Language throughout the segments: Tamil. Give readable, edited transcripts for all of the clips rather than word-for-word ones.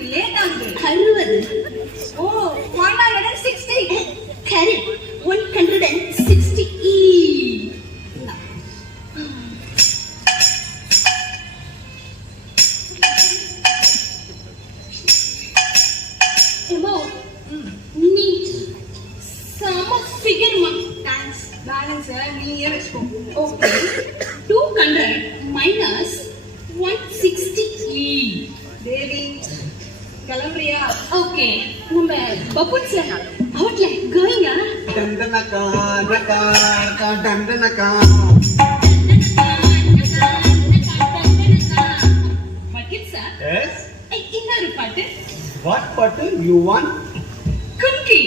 இன்னைக்கு லேட் ஆகுது. 60. ஓ 160. Correct. 160. Neat. Some figure ma. Thanks. Balance நீயே வெச்சுக்கோ. Okay. 200 minus 160. தேவி கிளம்புறியா? Okay. நம்ம பப்புன்ஸ் அவுட்ல கோயிங்கா? டண்டனக்கா நக்கா டண்டனக்கா. Vakil sir. Yes. இன்னொரு பாட்டு. What பாட்டு you want? குன்கி.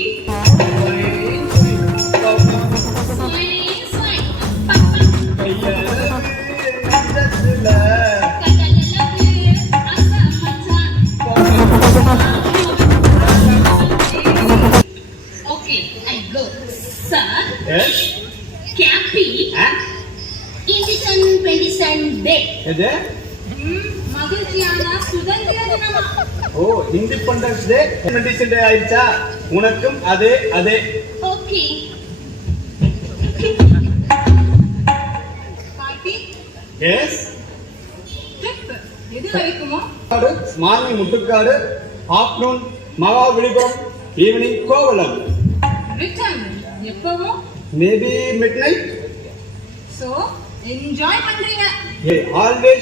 Okay, I go. Sir. Yes. Cappy. Independence Day. எது? மகிழ்ச்சியான சுதந்திர தினமா? ஓ இண்டிபெண்டன்ஸ் டே மெடிசன் டே ஆயிடுச்சா? உனக்கும் அதே. Okay. பார்ட்டி எஸ். ட்ரிப் எது வரைக்குமோ? Morning Muttukadu, afternoon Mahabalipuram, evening Kovalam. Return எப்பவோ? Maybe midnight. So enjoy பண்றீங்க. ஆல்வேஸ்